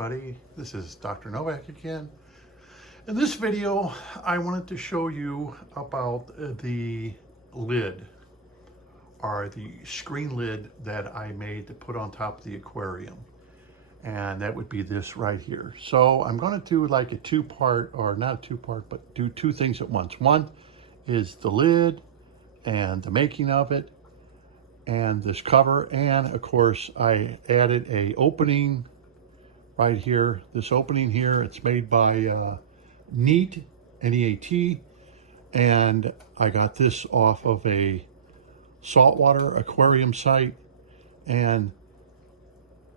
everybody. This is Dr. Novak again. In this video, I wanted to show you about the lid, or the screen lid that I made to put on top of the aquarium. And that would be this right here. So I'm going to do like a two-part, or not a two-part, but do two things at once. One is the lid and the making of it, and this cover, and of course I added a opening right here. This opening here, it's made by Neat, N-E-A-T, and I got this off of a saltwater aquarium site. And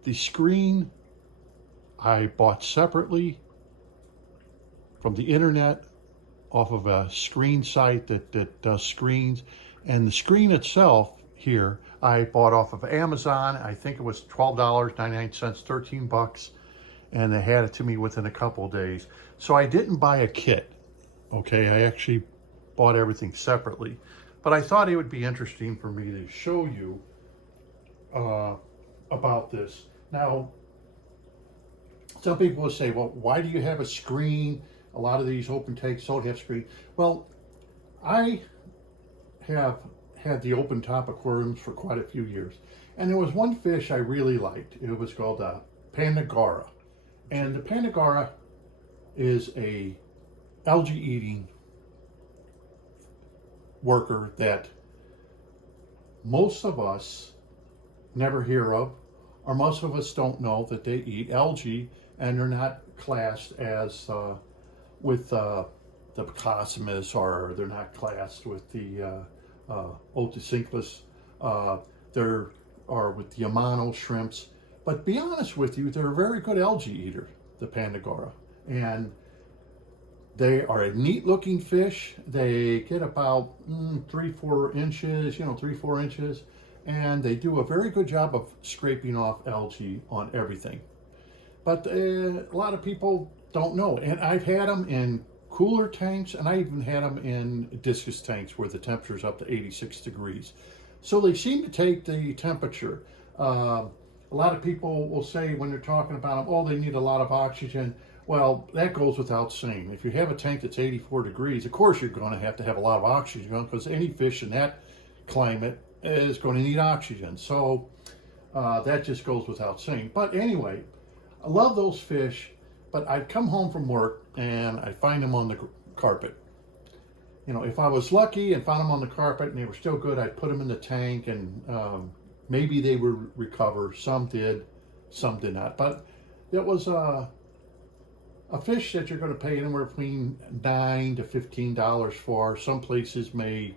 the screen I bought separately from the internet off of a screen site that does screens, and the screen itself here I bought off of Amazon. I think it was $12.99, 13 bucks, and they had it to me within a couple of days. So I didn't buy a kit, okay? I actually bought everything separately, but I thought it would be interesting for me to show you about this. Now, some people will say, well, why do you have a screen? A lot of these open tanks don't have screen. Well, I have had the open top aquariums for quite a few years, and there was one fish I really liked. It was called Pandagara, and the Pandagara is a algae eating worker that most of us never hear of, or most of us don't know that they eat algae, and they're not classed as with the Pecktec, or they're not classed with the Anoxic, they're with the Amano shrimps. But be honest with you, they're a very good algae eater, the Pandagara, and they are a neat looking fish. They get about 3-4 inches, 3-4 inches, and they do a very good job of scraping off algae on everything. But a lot of people don't know, and I've had them in cooler tanks, and I even had them in discus tanks where the temperature is up to 86 degrees. So they seem to take the temperature. A lot of people will say when they're talking about them, oh, they need a lot of oxygen. Well, that goes without saying. If you have a tank that's 84 degrees, of course you're going to have a lot of oxygen, because any fish in that climate is going to need oxygen. So that just goes without saying. But anyway, I love those fish, but I'd come home from work and I'd find them on the carpet. If I was lucky and found them on the carpet and they were still good, I'd put them in the tank, and maybe they would recover. Some did, some did not. But it was a fish that you're going to pay anywhere between $9 to $15 for. Some places may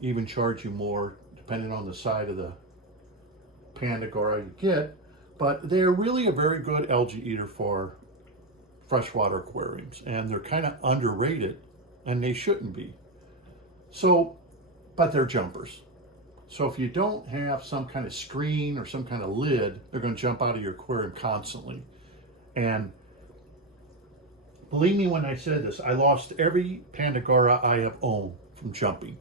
even charge you more, depending on the side of the Pandagara you get. But they're really a very good algae eater for freshwater aquariums, and they're kind of underrated, and they shouldn't be. So, but they're jumpers. So if you don't have some kind of screen or some kind of lid, they're going to jump out of your aquarium constantly. And believe me when I said this, I lost every Pandagara I have owned from jumping.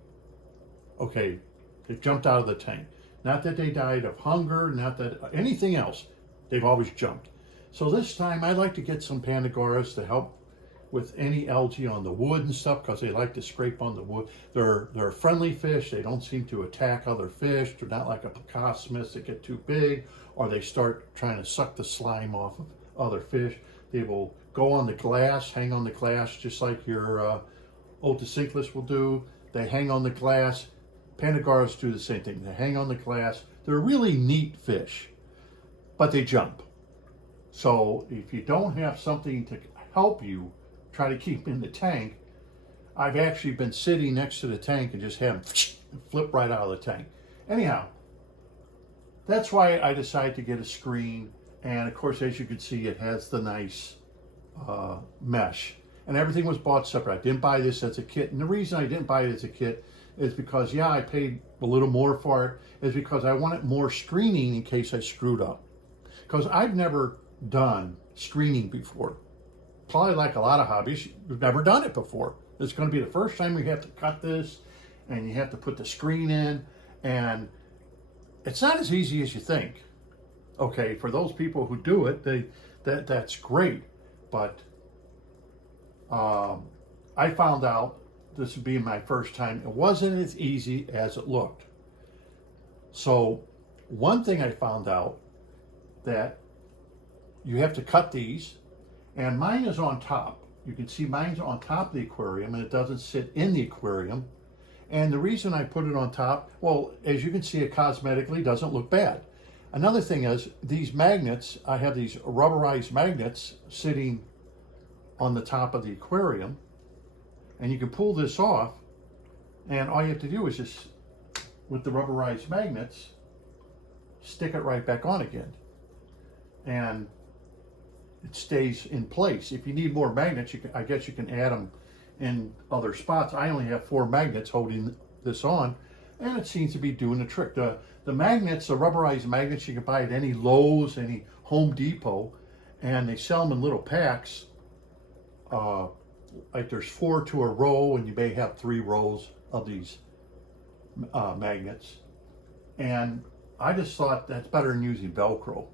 Okay, they jumped out of the tank. Not that they died of hunger, not that anything else. They've always jumped. So this time I'd like to get some Pandagaras to help with any algae on the wood and stuff, because they like to scrape on the wood. They're a friendly fish. They don't seem to attack other fish. They're not like a Pecktec that get too big, or they start trying to suck the slime off of other fish. They will go on the glass, hang on the glass, just like your Anoxic will do. They hang on the glass. Pandagaras do the same thing. They hang on the glass. They're really neat fish, but they jump. So if you don't have something to help you try to keep in the tank, I've actually been sitting next to the tank and just have them flip right out of the tank. Anyhow, that's why I decided to get a screen. And of course, as you can see, it has the nice mesh. And everything was bought separate. I didn't buy this as a kit. And the reason I didn't buy it as a kit is because, yeah, I paid a little more for it, is because I wanted more screening in case I screwed up. Because I've never done screening before. Probably like a lot of hobbies, you've never done it before. It's going to be the first time you have to cut this, and you have to put the screen in, and it's not as easy as you think. Okay, for those people who do it, that's great. But I found out, this being my first time, it wasn't as easy as it looked. So one thing I found out, that you have to cut these, and mine is on top. You can see mine's on top of the aquarium, and it doesn't sit in the aquarium. And the reason I put it on top, well, as you can see, it cosmetically doesn't look bad. Another thing is, these magnets, I have these rubberized magnets sitting on the top of the aquarium, and you can pull this off, and all you have to do is just, with the rubberized magnets, stick it right back on again. And it stays in place. If you need more magnets, I guess you can add them in other spots. I only have 4 magnets holding this on, and it seems to be doing the trick. The magnets, the rubberized magnets, you can buy at any Lowe's, any Home Depot, and they sell them in little packs. Like there's 4 to a row, and you may have 3 rows of these magnets. And I just thought that's better than using Velcro.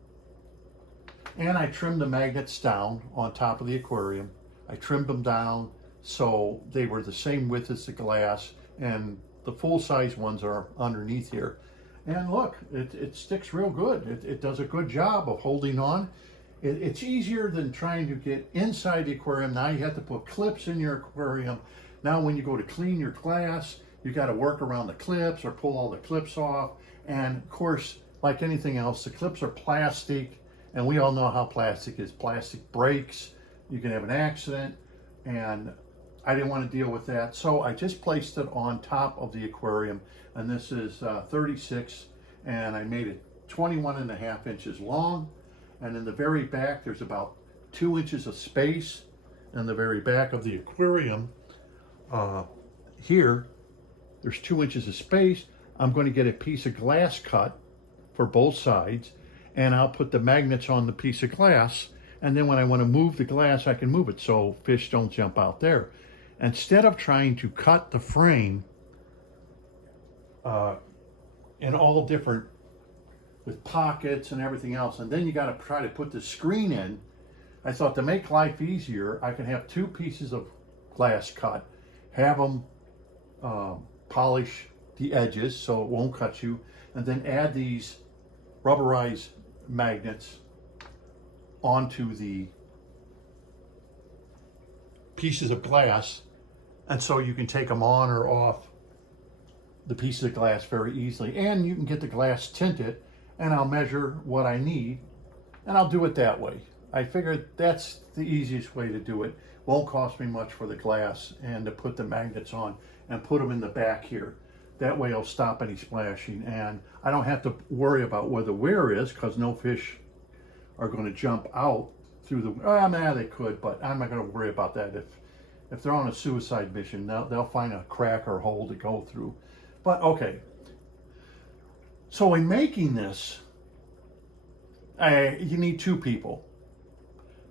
And I trimmed the magnets down on top of the aquarium. I trimmed them down so they were the same width as the glass, and the full-size ones are underneath here. And look, it sticks real good. It does a good job of holding on. It's easier than trying to get inside the aquarium. Now you have to put clips in your aquarium. Now when you go to clean your glass, you got to work around the clips or pull all the clips off. And of course, like anything else, the clips are plastic, and we all know how plastic is. Plastic breaks, you can have an accident, and I didn't want to deal with that. So I just placed it on top of the aquarium, and this is 36, and I made it 21.5 inches long. And in the very back, there's about 2 inches of space in the very back of the aquarium. Here, there's 2 inches of space. I'm going to get a piece of glass cut for both sides, and I'll put the magnets on the piece of glass, and then when I want to move the glass, I can move it so fish don't jump out there. Instead of trying to cut the frame in all different, with pockets and everything else, and then you got to try to put the screen in, I thought to make life easier, I can have 2 pieces of glass cut, have them polish the edges so it won't cut you, and then add these rubberized magnets onto the pieces of glass, and so you can take them on or off the pieces of glass very easily. And you can get the glass tinted, and I'll measure what I need, and I'll do it that way. I figured that's the easiest way to do it. Won't cost me much for the glass and to put the magnets on and put them in the back here. That way I'll stop any splashing, and I don't have to worry about where the weir is, because no fish are going to jump out through the, nah, they could, but I'm not going to worry about that. If they're on a suicide mission, they'll find a crack or hole to go through. But okay, so in making this, you need 2 people.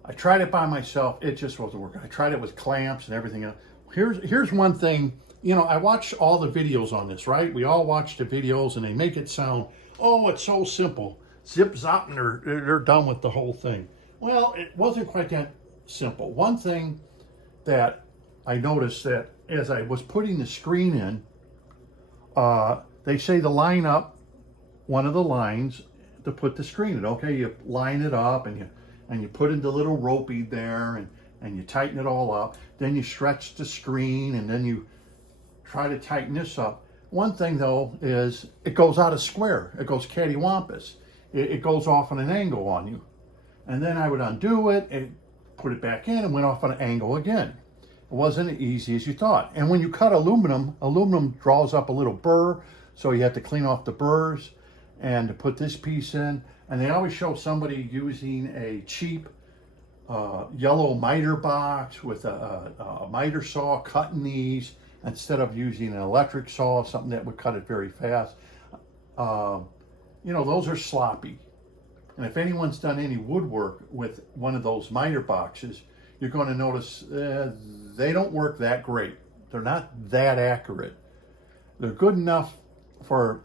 I tried it by myself, it just wasn't working. I tried it with clamps and everything else. Here's one thing, you know, I watched all the videos on this, right? We all watch the videos, and they make it sound, oh, it's so simple. Zip, zop, and they're done with the whole thing. Well, it wasn't quite that simple. One thing that I noticed, that as I was putting the screen in, they say to line up one of the lines to put the screen in. Okay, you line it up, and you put in the little ropey there, and you tighten it all up. Then you stretch the screen, and then you try to tighten this up. One thing though is it goes out of square. It goes cattywampus. It goes off on an angle on you. And then I would undo it and put it back in, and went off on an angle again. It wasn't as easy as you thought. And when you cut aluminum draws up a little burr, so you have to clean off the burrs and to put this piece in. And they always show somebody using a cheap yellow miter box with a miter saw cutting these, instead of using an electric saw, something that would cut it very fast. You know, those are sloppy. And if anyone's done any woodwork with one of those miter boxes, you're going to notice they don't work that great. They're not that accurate. They're good enough for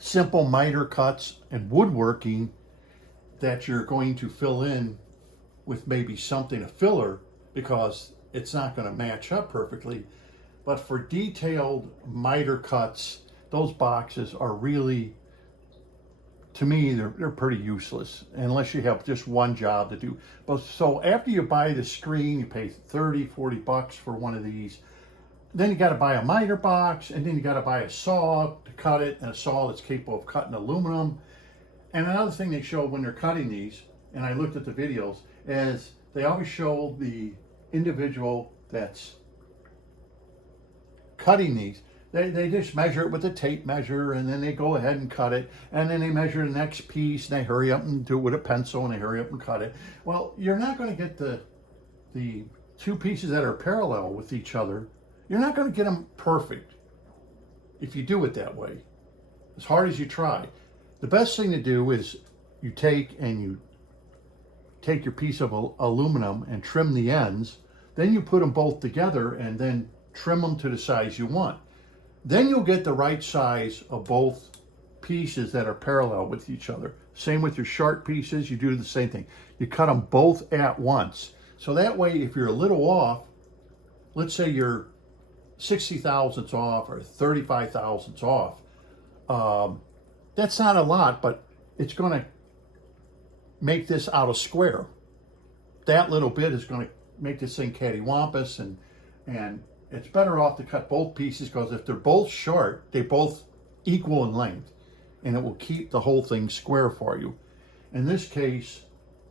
simple miter cuts and woodworking that you're going to fill in with maybe something, a filler, because it's not going to match up perfectly. But for detailed miter cuts, those boxes are really, to me, they're pretty useless unless you have just one job to do. But so after you buy the screen, you pay 30, 40 bucks for one of these. Then you got to buy a miter box, and then you got to buy a saw to cut it, and a saw that's capable of cutting aluminum. And another thing they show when they're cutting these, and I looked at the videos, is they always show the individual that's cutting these. They just measure it with a tape measure, and then they go ahead and cut it, and then they measure the next piece, and they hurry up and do it with a pencil, and they hurry up and cut it. Well, you're not going to get the two pieces that are parallel with each other. You're not going to get them perfect if you do it that way, as hard as you try. The best thing to do is you take your piece of aluminum and trim the ends. Then you put them both together and then trim them to the size you want. Then you'll get the right size of both pieces that are parallel with each other. Same with your sharp pieces, you do the same thing. You cut them both at once. So that way, if you're a little off, let's say you're 60 thousandths off or 35 thousandths off, that's not a lot, but it's going to make this out of square. That little bit is going to make this thing cattywampus, and it's better off to cut both pieces, because if they're both short, they both equal in length, and it will keep the whole thing square for you. In this case,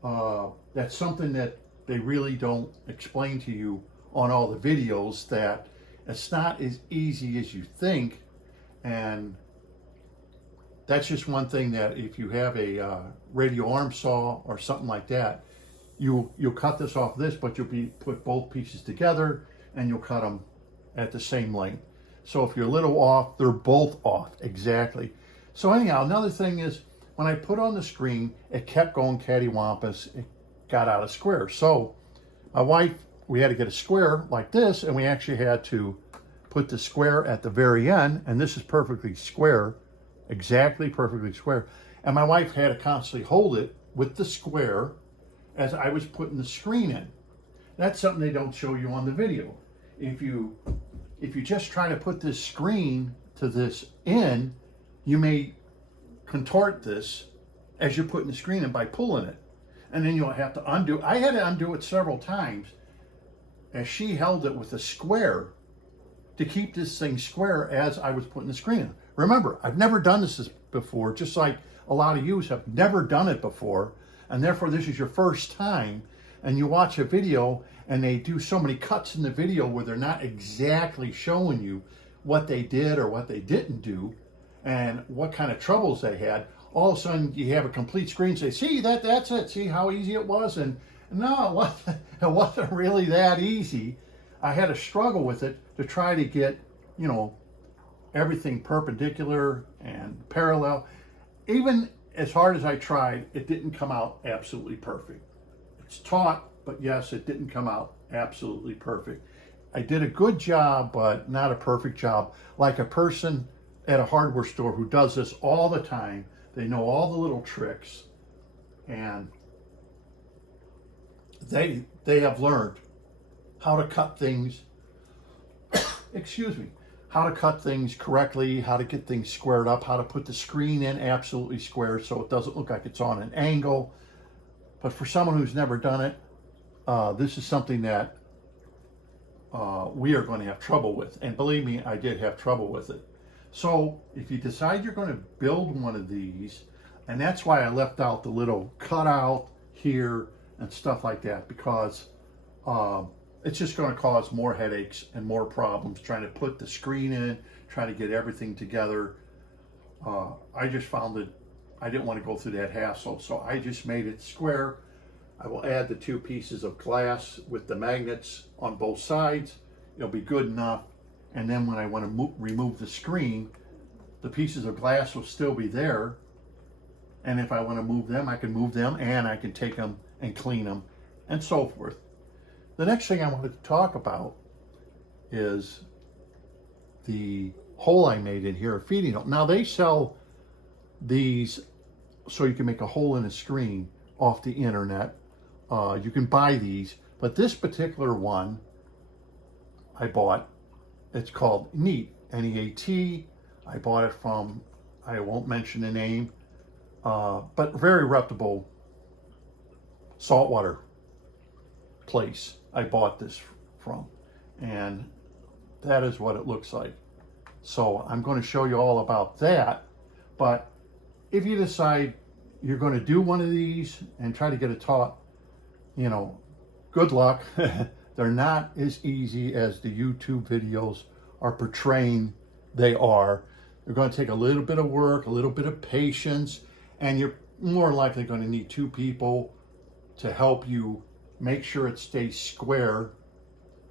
that's something that they really don't explain to you on all the videos, that it's not as easy as you think. And that's just one thing that if you have a radial arm saw or something like that, you'll cut this off this, but you'll put both pieces together and you'll cut them at the same length. So if you're a little off, they're both off exactly. So anyhow, another thing is, when I put on the screen, it kept going cattywampus. It got out of square. So my wife, we had to get a square like this, and we actually had to put the square at the very end, and this is perfectly square, exactly perfectly square. And my wife had to constantly hold it with the square as I was putting the screen in. That's something they don't show you on the video. If you just try to put this screen to this in, you may contort this as you're putting the screen in by pulling it. And then you'll have to undo. I had to undo it several times as she held it with a square to keep this thing square as I was putting the screen in. Remember, I've never done this before, just like a lot of you have never done it before, and therefore this is your first time, and you watch a video and they do so many cuts in the video where they're not exactly showing you what they did or what they didn't do and what kind of troubles they had. All of a sudden you have a complete screen, say, see, that's it, see how easy it was? And no, it wasn't really that easy. I had to struggle with it to try to get, everything perpendicular and parallel. Even as hard as I tried, it didn't come out absolutely perfect. It's taught, but yes, it didn't come out absolutely perfect. I did a good job, but not a perfect job. Like a person at a hardware store who does this all the time, they know all the little tricks, and they have learned how to cut things, how to cut things correctly, how to get things squared up, how to put the screen in absolutely square so it doesn't look like it's on an angle. But for someone who's never done it, this is something that we are going to have trouble with. And believe me, I did have trouble with it. So if you decide you're going to build one of these, and that's why I left out the little cutout here and stuff like that, because it's just going to cause more headaches and more problems trying to put the screen in, trying to get everything together. I just found that I didn't want to go through that hassle, so I just made it square. I will add the two pieces of glass with the magnets on both sides. It'll be good enough. And then when I want to remove the screen, the pieces of glass will still be there. And if I want to move them, I can move them, and I can take them and clean them and so forth. The next thing I wanted to talk about is the hole I made in here, a feeding hole. Now they sell these so you can make a hole in a screen off the internet. You can buy these, but this particular one I bought, it's called Neat, N-E-A-T. I bought it from, I won't mention the name, but very reputable saltwater place I bought this from. And that is what it looks like. So I'm going to show you all about that. But if you decide you're going to do one of these and try to get it taught, you know, good luck. They're not as easy as the YouTube videos are portraying they are. They're going to take a little bit of work, a little bit of patience, and you're more likely going to need 2 people to help you make sure it stays square.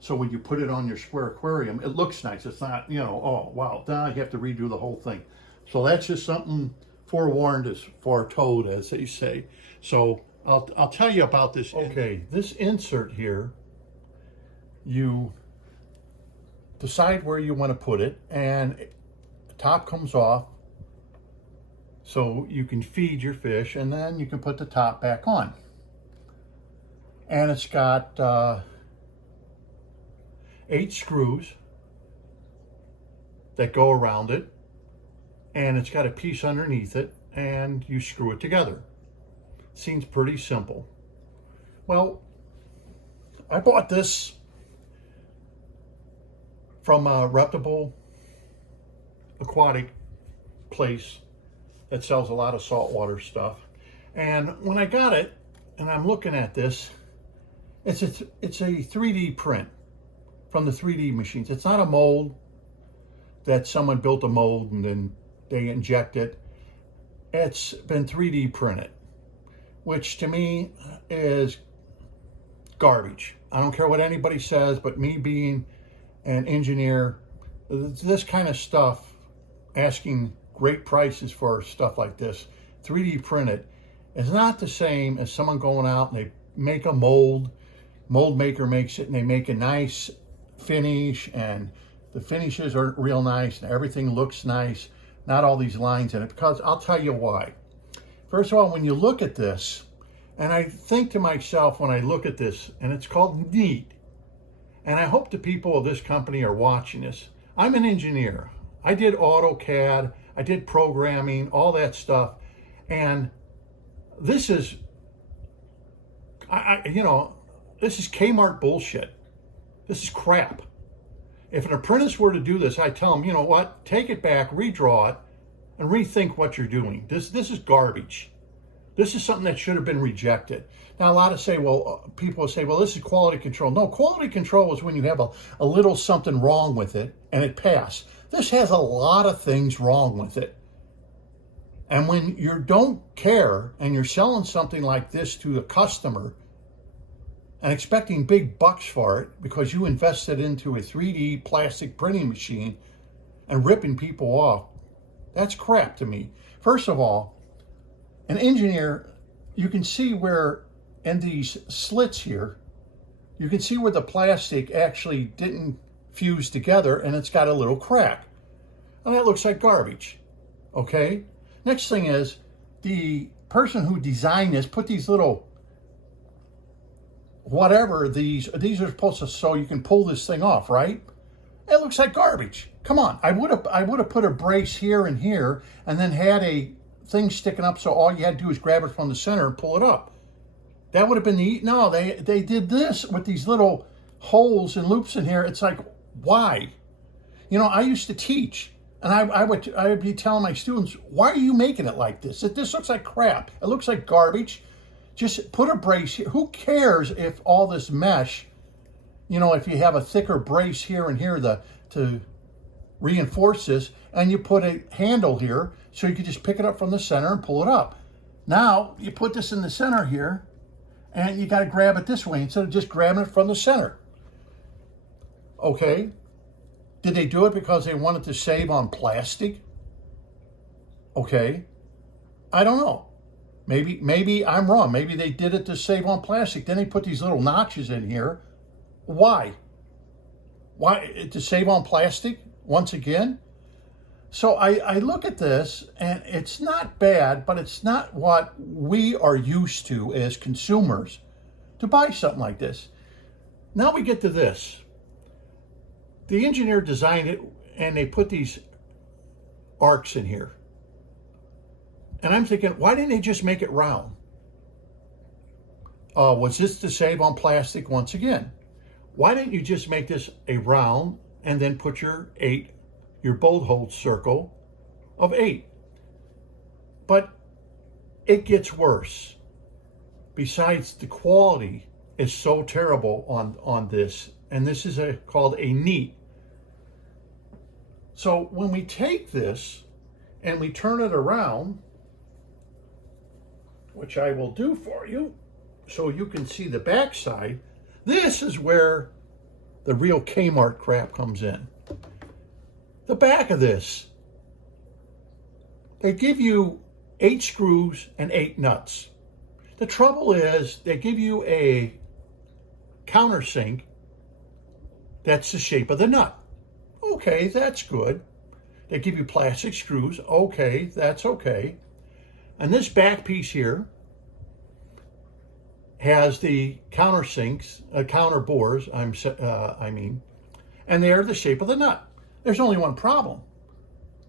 So when you put it on your square aquarium, it looks nice. It's not, you know, oh, wow, now you have to redo the whole thing. So that's just something forewarned is foretold, as they say. So I'll tell you about this. Okay, this insert here, you decide where you want to put it, and the top comes off so you can feed your fish, and then you can put the top back on. And it's got 8 screws that go around it, and it's got a piece underneath it, and you screw it together. Seems pretty simple. Well, I bought this from a reputable aquatic place that sells a lot of saltwater stuff. And when I got it, and I'm looking at this, it's a 3D print from the 3D machines. It's not a mold that someone built a mold and then they inject it. It's been 3D printed, which to me is garbage. I don't care what anybody says, but me being an engineer, this kind of stuff, asking great prices for stuff like this, 3D printed, is not the same as someone going out and they make a mold maker makes it, and they make a nice finish, and the finishes are real nice and everything looks nice, not all these lines in it. Because I'll tell you why. First of all, when you look at this, and I think to myself when I look at this, and it's called Neat, and I hope the people of this company are watching this. I'm an engineer. I did AutoCAD, I did programming, all that stuff, and this is, you know, this is Kmart bullshit. This is crap. If an apprentice were to do this, I tell him, you know what, take it back, redraw it, and rethink what you're doing. This is garbage. This is something that should have been rejected. Now, a lot of people say, well, this is quality control. No, quality control is when you have a little something wrong with it and it passed. This has a lot of things wrong with it. And when you don't care and you're selling something like this to a customer and expecting big bucks for it because you invested into a 3D plastic printing machine and ripping people off, that's crap to me. First of all, an engineer, you can see where in these slits here, you can see where the plastic actually didn't fuse together and it's got a little crack. And that looks like garbage, okay? Next thing is, the person who designed this put these little, whatever, these are supposed to, so you can pull this thing off, right? It looks like garbage. Come on, I would have put a brace here and here and then had a thing sticking up so all you had to do is grab it from the center and pull it up. That would have been neat. No, they did this with these little holes and loops in here. It's like, why? You know, I used to teach, and I would be telling my students, why are you making it like this? This looks like crap. It looks like garbage. Just put a brace here. Who cares if all this mesh, you know, if you have a thicker brace here and here to reinforce this, and you put a handle here so you can just pick it up from the center and pull it up. Now, you put this in the center here, and you got to grab it this way instead of just grabbing it from the center. Okay? Did they do it because they wanted to save on plastic? Okay. I don't know. Maybe I'm wrong. Maybe they did it to save on plastic. Then they put these little notches in here. Why? Why? To save on plastic? Once again? So I look at this, and it's not bad, but it's not what we are used to as consumers to buy something like this. Now we get to this. The engineer designed it, and they put these arcs in here. And I'm thinking, why didn't they just make it round? Was this to save on plastic once again? Why didn't you just make this a round and then put your bolt hole circle of 8? But it gets worse. Besides, the quality is so terrible on this, and this is called a neat. So when we take this and we turn it around, which I will do for you, so you can see the back side, this is where the real Kmart crap comes in. The back of this, they give you 8 screws and 8 nuts. The trouble is they give you a countersink that's the shape of the nut. Okay, that's good. They give you plastic screws. Okay, that's okay. And this back piece here has the countersinks, counter bores, and they're the shape of the nut. There's only one problem.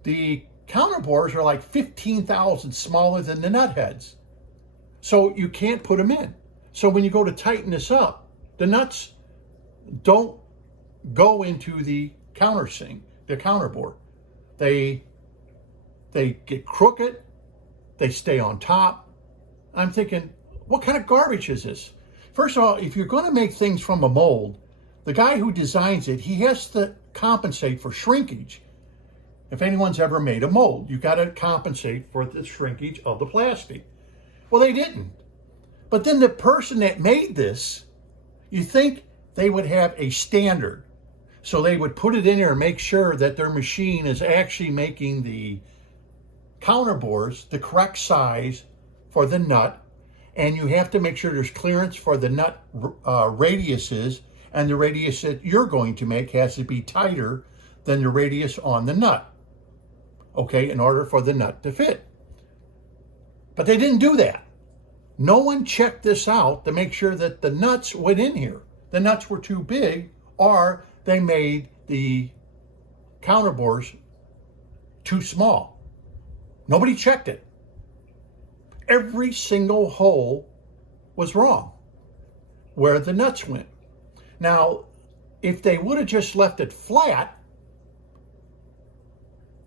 The counter bores are like 15,000 smaller than the nut heads. So you can't put them in. So when you go to tighten this up, the nuts don't go into the countersink, the counter bore. They get crooked. They stay on top. I'm thinking, what kind of garbage is this? First of all, if you're going to make things from a mold, the guy who designs it, he has to compensate for shrinkage. If anyone's ever made a mold, you got to compensate for the shrinkage of the plastic. Well, they didn't. But then the person that made this, you think they would have a standard. So they would put it in there and make sure that their machine is actually making the counter bores the correct size for the nut. And you have to make sure there's clearance for the nut radiuses, and the radius that you're going to make has to be tighter than the radius on the nut, okay, in order for the nut to fit. But they didn't do that. No one checked this out to make sure that the nuts went in here. The nuts were too big, or they made the counter bores too small. Nobody checked it. Every single hole was wrong where the nuts went. Now, if they would have just left it flat,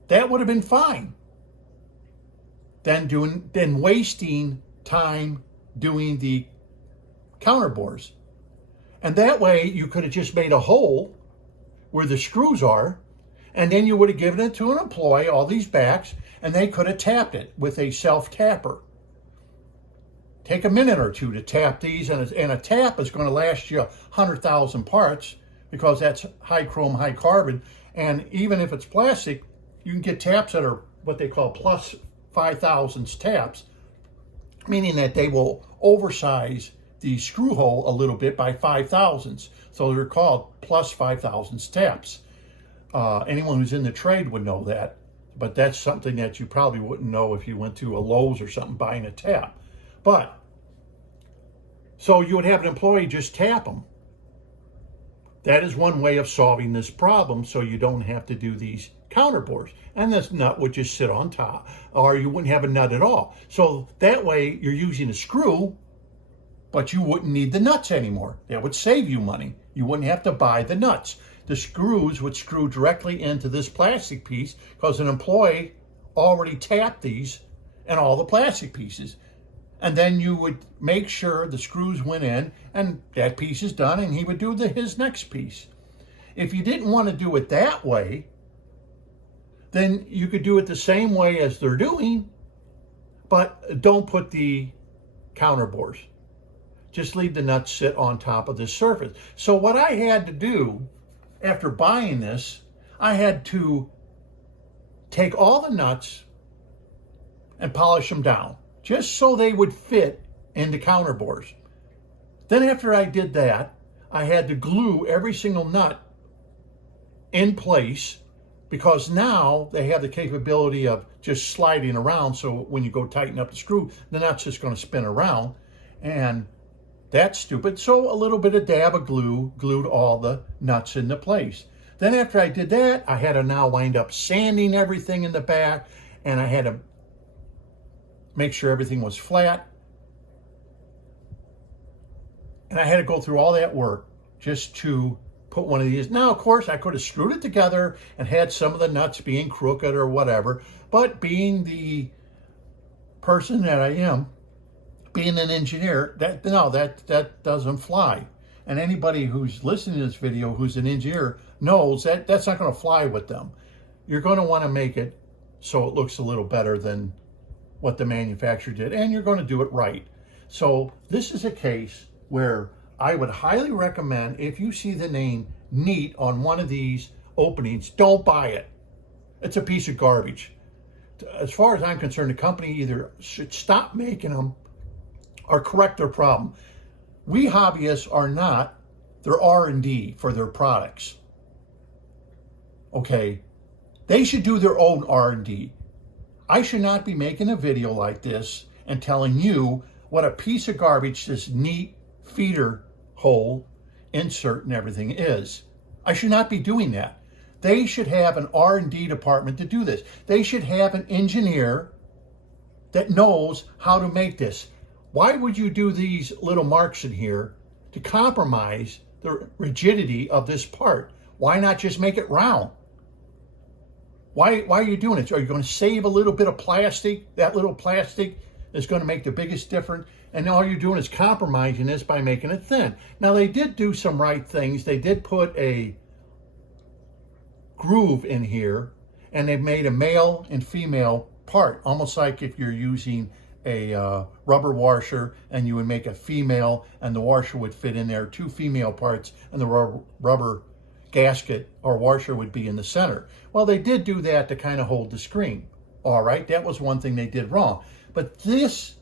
that would have been fine. Then wasting time doing the counter bores. And that way you could have just made a hole where the screws are, and then you would have given it to an employee, all these backs, and they could have tapped it with a self-tapper. Take a minute or two to tap these, and a tap is going to last you 100,000 parts because that's high chrome, high carbon. And even if it's plastic, you can get taps that are what they call plus 5,000 taps, meaning that they will oversize the screw hole a little bit by 5,000. So they're called plus 5,000 taps. Anyone who's in the trade would know that, but that's something that you probably wouldn't know if you went to a Lowe's or something buying a tap. But, so you would have an employee just tap them. That is one way of solving this problem, so you don't have to do these counter bores. And this nut would just sit on top, or you wouldn't have a nut at all. So that way you're using a screw, but you wouldn't need the nuts anymore. That would save you money. You wouldn't have to buy the nuts. The screws would screw directly into this plastic piece because an employee already tapped these and all the plastic pieces. And then you would make sure the screws went in, and that piece is done, and he would do his next piece. If you didn't want to do it that way, then you could do it the same way as they're doing, but don't put the counter bores. Just leave the nuts sit on top of this surface. So what I had to do after buying this, I had to take all the nuts and polish them down, just so they would fit into counter bores. Then after I did that, I had to glue every single nut in place because now they have the capability of just sliding around. So when you go tighten up the screw, the nut's just going to spin around, and that's stupid. So a little bit of dab of glue glued all the nuts into place. Then after I did that, I had to now wind up sanding everything in the back, and I had to make sure everything was flat. And I had to go through all that work just to put one of these. Now, of course, I could have screwed it together and had some of the nuts being crooked or whatever, but being the person that I am, being an engineer, that doesn't fly. And anybody who's listening to this video who's an engineer knows that that's not going to fly with them. You're going to want to make it so it looks a little better than what the manufacturer did, and you're going to do it right. So this is a case where I would highly recommend, if you see the name Neat on one of these openings, don't buy it. It's a piece of garbage. As far as I'm concerned, the company either should stop making them or correct their problem. We hobbyists are not their R&D for their products. Okay, they should do their own R&D. I should not be making a video like this and telling you what a piece of garbage this Neat feeder hole insert and everything is. I should not be doing that. They should have an R&D department to do this. They should have an engineer that knows how to make this. Why would you do these little marks in here to compromise the rigidity of this part? Why not just make it round? Why are you doing it? Are you going to save a little bit of plastic? That little plastic is going to make the biggest difference. And all you're doing is compromising this by making it thin. Now, they did do some right things. They did put a groove in here, and they've made a male and female part, almost like if you're using a rubber washer and you would make a female and the washer would fit in there, two female parts, and the rubber gasket or washer would be in the center. Well, they did do that to kind of hold the screen. All right, that was one thing they did wrong. But this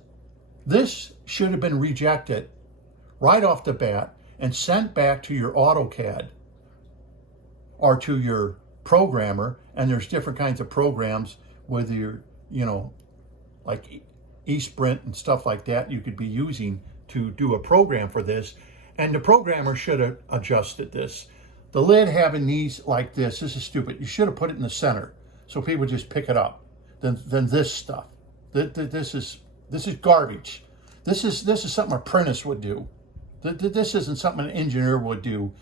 should have been rejected right off the bat and sent back to your AutoCAD or to your programmer. And there's different kinds of programs, whether you're, like eSprint and stuff like that, you could be using to do a program for this. And the programmer should have adjusted this. The lid having these like this is stupid. You should have put it in the center so people just pick it up. Than this stuff. This is garbage. This is something an apprentice would do. This isn't something an engineer would do.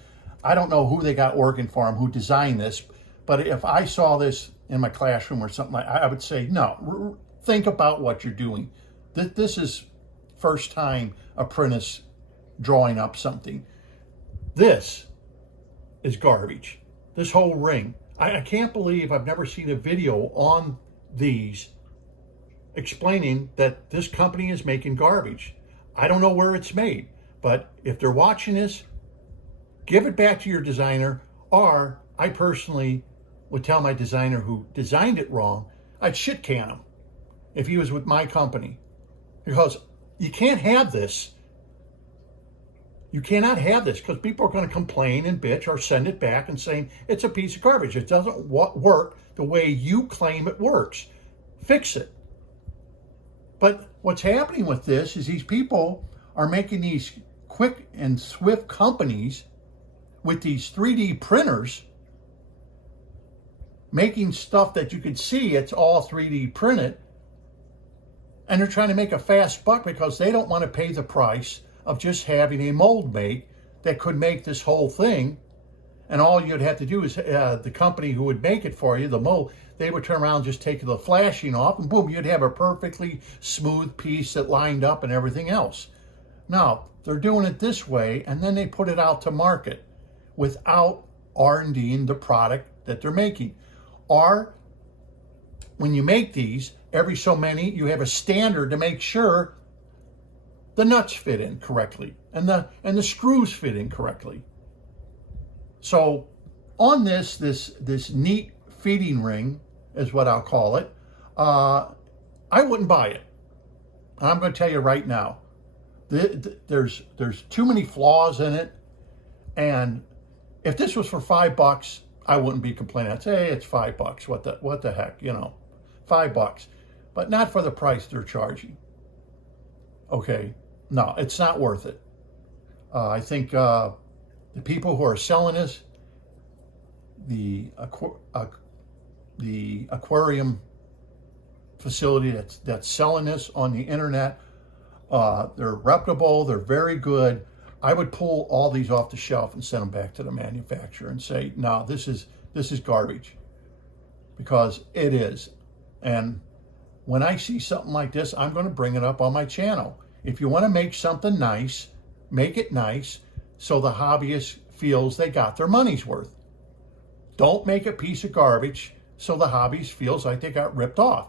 I don't know who they got working for them, who designed this, but if I saw this in my classroom or something, I would say, no, think about what you're doing. This is first time apprentice drawing up something. This is garbage. This whole ring. I can't believe I've never seen a video on these explaining that this company is making garbage. I don't know where it's made, but if they're watching this, give it back to your designer, or I personally would tell my designer who designed it wrong, I'd shit can him if he was with my company, because you can't have this. You cannot have this, because people are going to complain and bitch or send it back and saying it's a piece of garbage. It doesn't work the way you claim it works. Fix it. But what's happening with this is these people are making these quick and swift companies with these 3D printers, making stuff that you can see it's all 3D printed, and they're trying to make a fast buck because they don't want to pay the price of just having a mold make that could make this whole thing. And all you'd have to do is the company who would make it for you, the mold, they would turn around and just take the flashing off, and boom, you'd have a perfectly smooth piece that lined up and everything else. Now, they're doing it this way, and then they put it out to market without R&Ding the product that they're making. Or when you make these, every so many, you have a standard to make sure the nuts fit in correctly and the screws fit in correctly. So on this Neat feeding ring is what I'll call it. I wouldn't buy it. And I'm going to tell you right now, there's too many flaws in it. And if this was for $5, I wouldn't be complaining. I'd say, hey, it's $5. What the heck, you know, $5, but not for the price they're charging. Okay, no, it's not worth it. I think the people who are selling this, the aquarium facility that's selling this on the internet, they're reputable, they're very good. I would pull all these off the shelf and send them back to the manufacturer and say, no, this is garbage, because it is. And when I see something like this, I'm going to bring it up on my channel. If you want to make something nice, make it nice so the hobbyist feels they got their money's worth. Don't make a piece of garbage so the hobbyist feels like they got ripped off.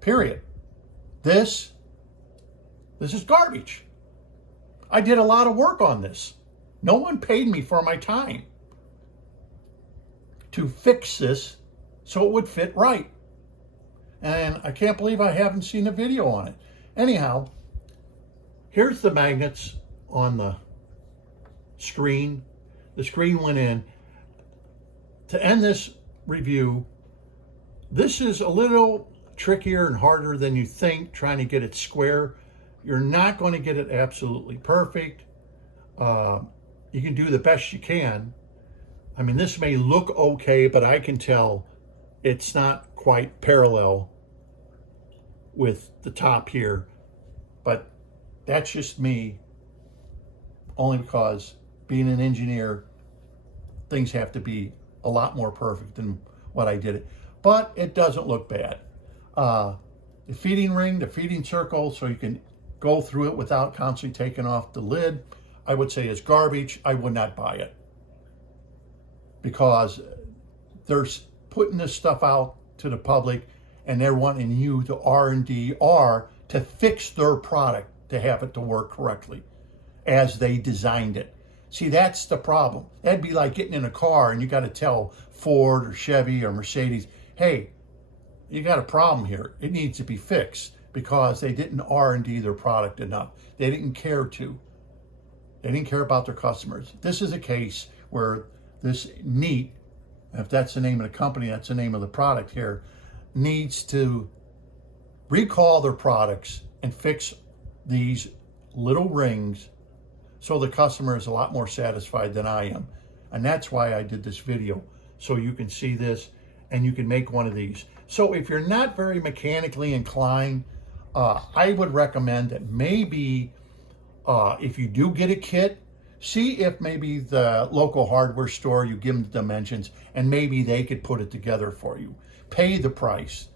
Period. This is garbage. I did a lot of work on this. No one paid me for my time to fix this so it would fit right. And I can't believe I haven't seen a video on it. Anyhow, here's the magnets on the screen. The screen went in. To end this review, this is a little trickier and harder than you think, trying to get it square. You're not going to get it absolutely perfect. You can do the best you can. I mean, this may look okay, but I can tell it's not quite parallel with the top here. But that's just me, only because being an engineer, things have to be a lot more perfect than what I did it. But it doesn't look bad. The feeding ring, the feeding circle, so you can go through it without constantly taking off the lid, I would say is garbage. I would not buy it, because they're putting this stuff out to the public and they're wanting you to R&D or to fix their product to have it to work correctly as they designed it. See, that's the problem. That'd be like getting in a car and you got to tell Ford or Chevy or Mercedes, hey, you got a problem here. It needs to be fixed, because they didn't R&D their product enough. They didn't care to. They didn't care about their customers. This is a case where this NEAT, if that's the name of the company, that's the name of the product here, needs to recall their products and fix these little rings so the customer is a lot more satisfied than I am. And that's why I did this video, so you can see this and you can make one of these. So if you're not very mechanically inclined, I would recommend that maybe if you do get a kit, see if maybe the local hardware store, you give them the dimensions and maybe they could put it together for you. Pay the price.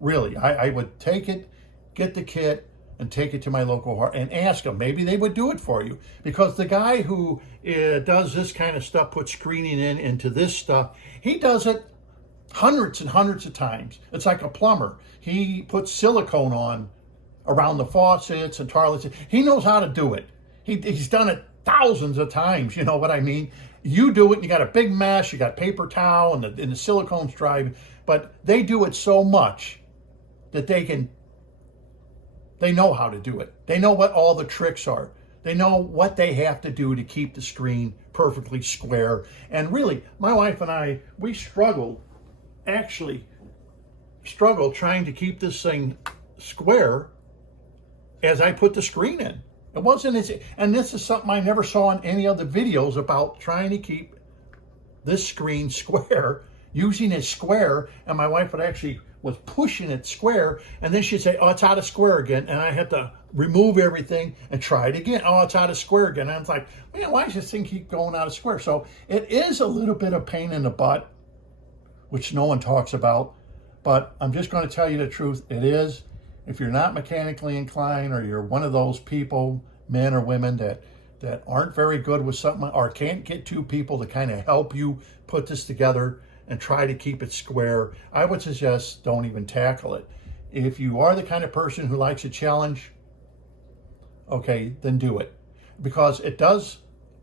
Really, I would take it, get the kit, and take it to my local hardware and ask them. Maybe they would do it for you, because the guy who does this kind of stuff, puts screening into this stuff, he does it hundreds and hundreds of times. It's like a plumber. He puts silicone on around the faucets and toilets. He knows how to do it. He's done it thousands of times, you know what I mean? You do it and you got a big mess, you got paper towel and the silicone's dry, but they do it so much that they know how to do it. They know what all the tricks are. They know what they have to do to keep the screen perfectly square. And really, my wife and I, we struggled trying to keep this thing square as I put the screen in. It wasn't as, and this is something I never saw in any other videos about trying to keep this screen square, using it square, and my wife was pushing it square, and then she'd say, oh, it's out of square again, and I had to remove everything and try it again. Oh, it's out of square again. And I was like, man, why does this thing keep going out of square? So it is a little bit of pain in the butt, which no one talks about, but I'm just going to tell you the truth. It is. If you're not mechanically inclined, or you're one of those people, men or women, that aren't very good with something, or can't get two people to kind of help you put this together and try to keep it square, I would suggest don't even tackle it. If you are the kind of person who likes a challenge, okay, then do it, because it does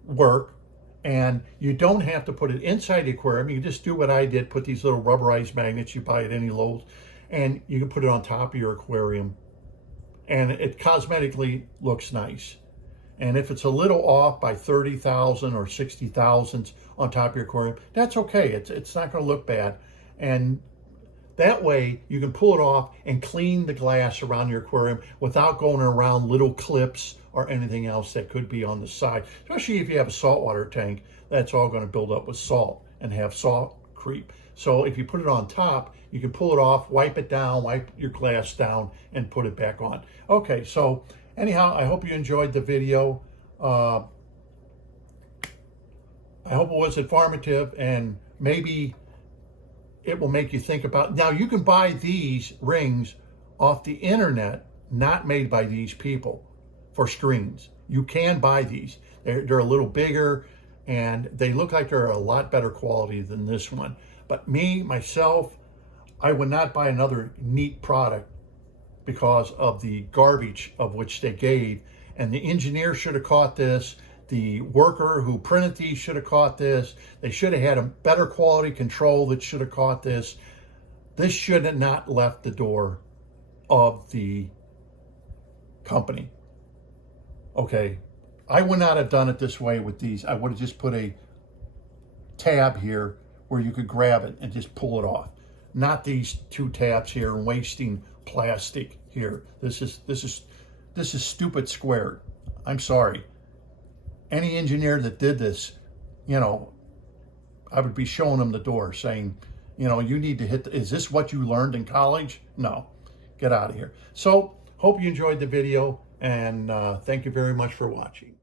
work. And you don't have to put it inside the aquarium. You can just do what I did, put these little rubberized magnets you buy at any Lowe's, and you can put it on top of your aquarium, and it cosmetically looks nice. And if it's a little off by 30,000 or 60 thousandths on top of your aquarium, that's okay. It's not going to look bad. And that way you can pull it off and clean the glass around your aquarium without going around little clips or anything else that could be on the side. Especially if you have a saltwater tank, that's all going to build up with salt and have salt creep. So if you put it on top, you can pull it off, wipe it down, wipe your glass down, and put it back on. Okay, so anyhow, I hope you enjoyed the video. I hope it was informative, and maybe it will make you think about. Now, you can buy these rings off the internet, not made by these people, for screens. You can buy these. They're a little bigger, and they look like they're a lot better quality than this one. But myself, I would not buy another neat product because of the garbage of which they gave. And the engineer should have caught this. The worker who printed these should have caught this. They should have had a better quality control that should have caught this. This should have not left the door of the company. Okay, I would not have done it this way with these. I would have just put a tab here where you could grab it and just pull it off. Not these two tabs here and wasting plastic here. This is stupid squared. I'm sorry. Any engineer that did this, you know, I would be showing them the door saying, you know, you need to hit, is this what you learned in college? No, get out of here. So hope you enjoyed the video, and thank you very much for watching.